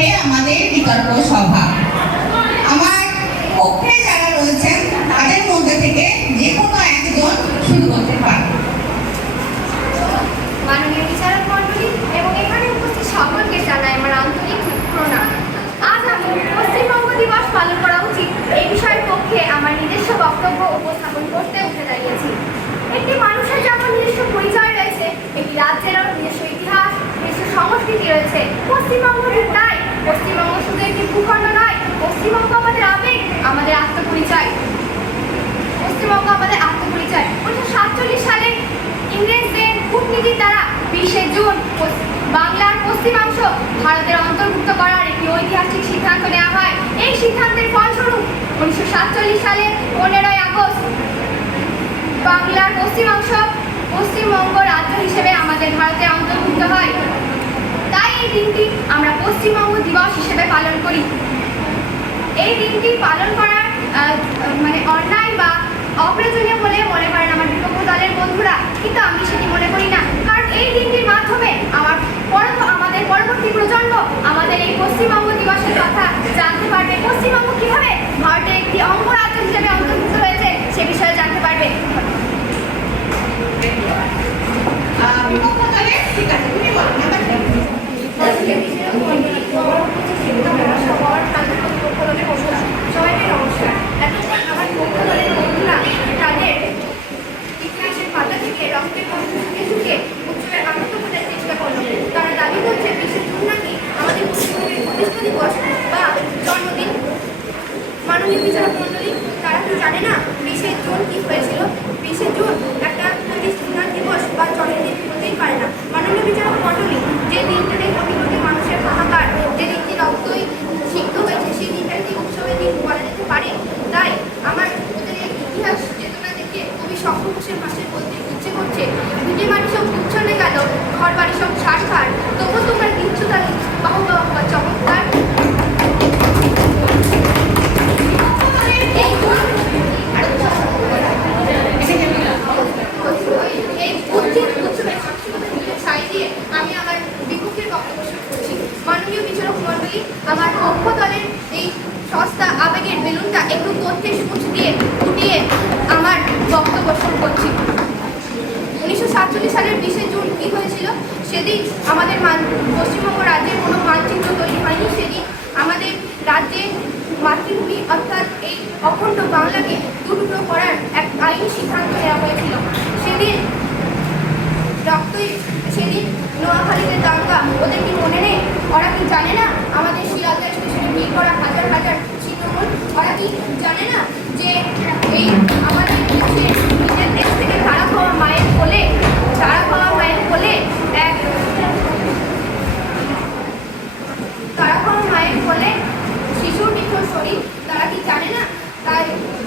করে আমাদের বিতর্ক সভা। আমার পক্ষে যারা রয়েছেন তাদের মধ্যে থেকে যে কোনো একজন শুরু করতে পারে। মাননীয় বিচারক মণ্ডলী এবং এখানে উপস্থিত সকলকে জানাই আমার আন্তরিক প্রণাম। আজ আমি পশ্চিমবঙ্গ দিবস পালন করা উচিত এই বিষয়ের পক্ষে আমার নিজস্ব বক্তব্য উপস্থাপন করতে উঠে দাঁড়িয়েছি। একটি মানুষের যেমন নিজস্ব পরিচয় রয়েছে, একটি রাজ্যেরও নিজস্ব ইতিহাস, নিজস্ব সংস্কৃতি রয়েছে। পশ্চিমবঙ্গ তাই পশ্চিমবঙ্গ শুধু একটি ভূখণ্ড নয়, পশ্চিমবঙ্গ আমাদের আবেগ, আমাদের আত্মপরিচয়। পশ্চিমবঙ্গ আমাদের আত্মপরিচয় 1947 সালে ইংরেজদের কূটনীতির দ্বারা 20শে জুন বাংলার পশ্চিমাংশ ভারতের অন্তর্ভুক্ত করার একটি ঐতিহাসিক সিদ্ধান্ত নেওয়া হয়। এই সিদ্ধান্তের ফলস্বরূপ 1947 সালে 15ই আগস্ট বাংলার পশ্চিমাংশ পশ্চিমবঙ্গ রাজ্য হিসেবে আমাদের ভারতে অন্তর্ভুক্ত হয়। তাই এই দিনটি আমরা পশ্চিমবঙ্গ দিবস হিসেবে পালন করি। এই দিনটি পালন করার অন্যায় বা অপ্রয়োজনীয় বলে মনে করেন আমার বিপক্ষ দলের বন্ধুরা, কিন্তু আমি সেটি মনে করি না। কারণ এই দিনটির মাধ্যমে আমাদের পরবর্তী প্রজন্ম আমাদের এই পশ্চিমবঙ্গ দিবসের কথা জানতে পারবে। পশ্চিমবঙ্গ কিভাবে ভারতের একটি অঙ্গরাজ্য হিসেবে অন্তর্ভুক্ত হয়েছে সে বিষয়ে জানতে পারবে। বিপক্ষ দলে ঠিক আছে, তুমি বলো। সবাইকে নমস্কার। এতক্ষণ আমার পক্ষ দলের বন্ধুরা তাদের ইতিহাসের পাতা থেকে রক্তের কষ্ট শুকে শুকে উৎসবের আনন্দ খোঁজার চেষ্টা করলো। তারা দাবি করছে 20শে জুন নাকি আমাদের পশ্চিমবঙ্গের প্রতিষ্ঠা দিবস বা জন্মদিন। মাননীয় বিচারক মণ্ডলী, তারা কি জানে না 20শে জুন কি হয়েছিল? 20শে জুন একটা প্রতিষ্ঠা দিবস বা জন্মদিন হতেই পারে না। মাননীয় বিচারক মণ্ডলী, যে দিনটাতে কোটি কোটি মানুষের হাহাকার, যে দিনটি রক্তই সিদ্ধ হয়েছে, সেই দিনটাকে কি উৎসবের দিন বলা যেতে পারে? তাই আমার ওদের এই ইতিহাস চেতনা দেখে কবি শঙ্খ ঘোষের ভাষায় বলতে ইচ্ছে করছে, ভিটে মাটি সব উচ্ছনে গেল, ঘর বাড়ি সব সারখার, তবু তোমরা কিচ্ছু তালি বাহু বাহু চমৎকার। এই উৎসবের ছাই দিয়ে আমি আমার বিপক্ষের বক্তব্য শুরু করছি। মাননীয় বিচারক মণ্ডলী, আমার পক্ষ দলের এই সস্তা আবেগের বেলুনটা একটু তথ্যের সূচ দিয়ে ফুটিয়ে আমার বক্তব্য শুরু করছি। 1947 সালের 20শে জুন কি হয়েছিল? সেদিন আমাদের পশ্চিমবঙ্গ রাজ্যের কোনো মানচিত্র তৈরি হয়নি। সেদিন আমাদের রাজ্যে মাতৃভূমি অর্থাৎ এই অখণ্ড বাংলাকে দুটুকরো করার এক আইনি সিদ্ধান্ত নেওয়া হয়েছিল। সেদিন নোয়াখালীতে দাঙ্গা, ওদের কি মনে নেই? ওরা কি জানে না আমাদের শিয়ালদা স্টেশনে ভিড় করা হাজার হাজার ছিন্নমূল? ওরা কি জানে না যে এই আমাদের নিজের দেশ থেকে তারা খাওয়া মায়ের কোলে শিশুর নিথর শরীর, তারা কি জানে না? তাই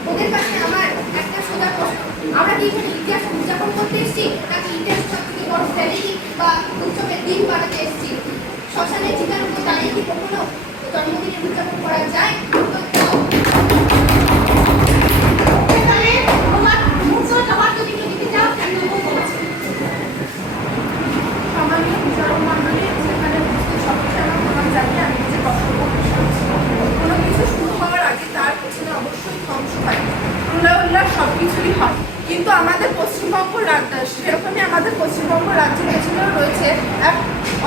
ওদের কাছে আমার একটা সোজা প্রশ্ন, আমরা কি এখানে ইতিহাস উদযাপন করতে এসেছি নাকি ইতিহাস থেকে বড় ফ্যামিলি বা উৎসবের দিন বানাতে এসেছি? শ্মশানে চিতার উপর দাঁড়িয়ে কি কখনো জন্মদিনের উদযাপন করা যায়? সবকিছুই হয়, কিন্তু আমাদের পশ্চিমবঙ্গ রাজ্য সেরকমই আমাদের পশ্চিমবঙ্গ রাজ্যের পেছনেও রয়েছে এক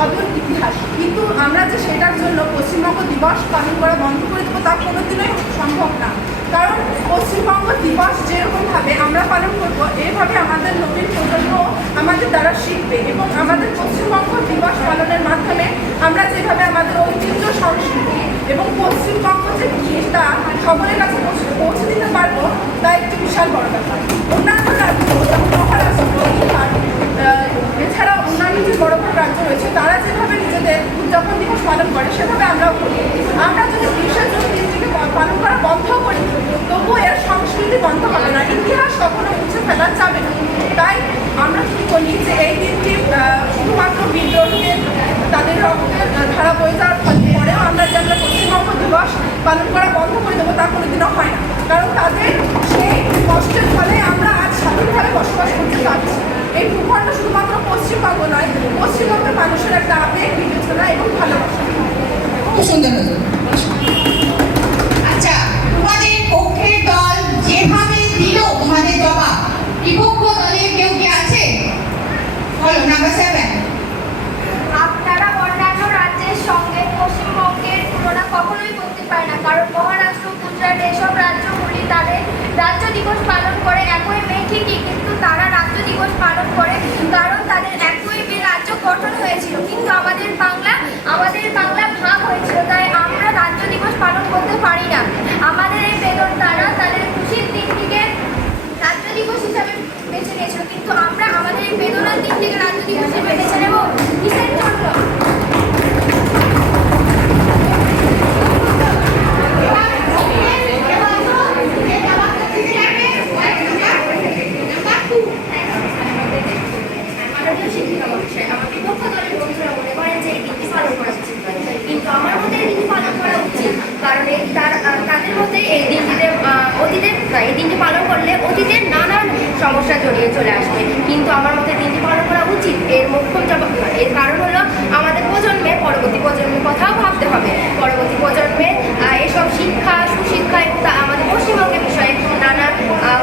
অদ্ভুত ইতিহাস। কিন্তু আমরা যে সেটার জন্য পশ্চিমবঙ্গ দিবস পালন করা বন্ধ করে দেবো তা কোনোদিনই সম্ভব না। কারণ পশ্চিমবঙ্গ দিবস যেরকমভাবে আমরা পালন করবো, এইভাবে আমাদের নবীন প্রজন্ম আমাদের দ্বারা শিখবে এবং আমাদের পশ্চিমবঙ্গ দিবস পালনের মাধ্যমে আমরা যেভাবে আমাদের ঐতিহ্য, সংস্কৃতি এবং পশ্চিমবঙ্গ যে কি তা সকলের কাছে পৌঁছে দিতে পারবো, তা একটি বিশাল বড় ব্যাপার। অন্যান্য রাজ্য যেমন মহারাষ্ট্র, বিহার, এছাড়া অন্যান্য যে বড় বড় রাজ্য রয়েছে তারা যেভাবে নিজেদের উদযাপন দিবস পালন করে সেভাবে আমরাও করি। আমরা যদি 20শে জুন দিনটিকে পালন করা বন্ধ করি তবুও এর সংস্কৃতি বন্ধ হবে না, ইতিহাস কখনো মুছে ফেলা যাবে না। তাই আমরা কি বলি যে এই দিনটি শুধুমাত্র বিদ্রোহীদের তাদের রক্তের ধারা বয়ে যাওয়ার পরেও আমরা যে আমরা পশ্চিমবঙ্গ দিবস পালন করা বন্ধ করে দেবো তা কোনোদিনও হয় না। কারণ তাদের সেই কষ্টের ফলে আমরা আজ স্বাধীনভাবে বসবাস করতে পারছি। এই ভূখণ্ড শুধুমাত্র পশ্চিমবঙ্গ নয়, পশ্চিমবঙ্গের মানুষের একটা আবেগ, বিবেচনা এবং ভালোবাসা। খুব সুন্দর হতো। আচ্ছা, তোমাদের পক্ষের দল যেভাবে দিল তোমাদের জবাব, বিপক্ষ দলের কেউ কি আছে? বলো, নাম্বার 7। আপনারা অন্যান্য রাজ্যের সঙ্গে পশ্চিমবঙ্গের তুলনা কখনোই করতে পারে না, কারণ মহারাষ্ট্র, গুজরাট এসব রাজ্যগুলি তাদের রাজ্য দিবস পালন করে 1 মে ঠিকই, কিন্তু তারা রাজ্য দিবস পালন করে কারণ তাদের 1 মে রাজ্য গঠন হয়েছিল, কিন্তু আমাদের বাংলা ভাগ হয়েছিল, তাই আমরা রাজ্য দিবস পালন করতে পারি না। আমাদের এই বেদন তারা তাদের খুশির দিনটিকে রাজ্য দিবস হিসাবে বেছে নিয়েছিল, কিন্তু আমরা আমাদের এই বেদনার দিনটিকে রাজ্য দিবস হিসেবে বেছে নেব কিসের জন্য? মাননীয় শিক্ষিকা মহাশয়, আমার বিপক্ষ দলের বন্ধুরা মনে করেন যে এই দিনটি পালন করা উচিত নয়, কিন্তু আমার মতে এই দিনটি পালন করা উচিত, কারণ তাদের মধ্যে এই দিনটি পালন করলে অতীতের নানান সমস্যা জড়িয়ে চলে আসবে, কিন্তু আমার মতে দিনটি পালন করা উচিত। এর কারণ হলো আমাদের পরবর্তী প্রজন্মের কথাও ভাবতে হবে। পরবর্তী প্রজন্মে এসব শিক্ষা, সুশিক্ষা এবং আমাদের পশ্চিমবঙ্গের বিষয়ে নানান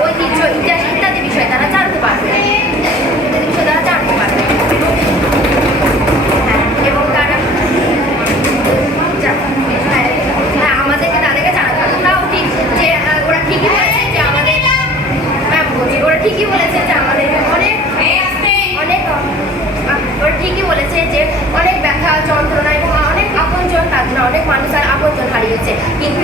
ঐতিহ্য, ইতিহাস ইত্যাদি বিষয়ে তারা জানতে পারবে। এবং তারা আমাদেরকে তাদেরকে জানাতে হবে। তাও ঠিক যে ওরা ঠিকই বলেছে যে আমাদের ওরা ঠিকই বলেছে যে আমাদের ওরা ঠিকই বলেছে যে অনেক ব্যথা, যন্ত্রণা এবং অনেক আপনজন, তার অনেক মানুষ আর আপনজন হারিয়েছে, কিন্তু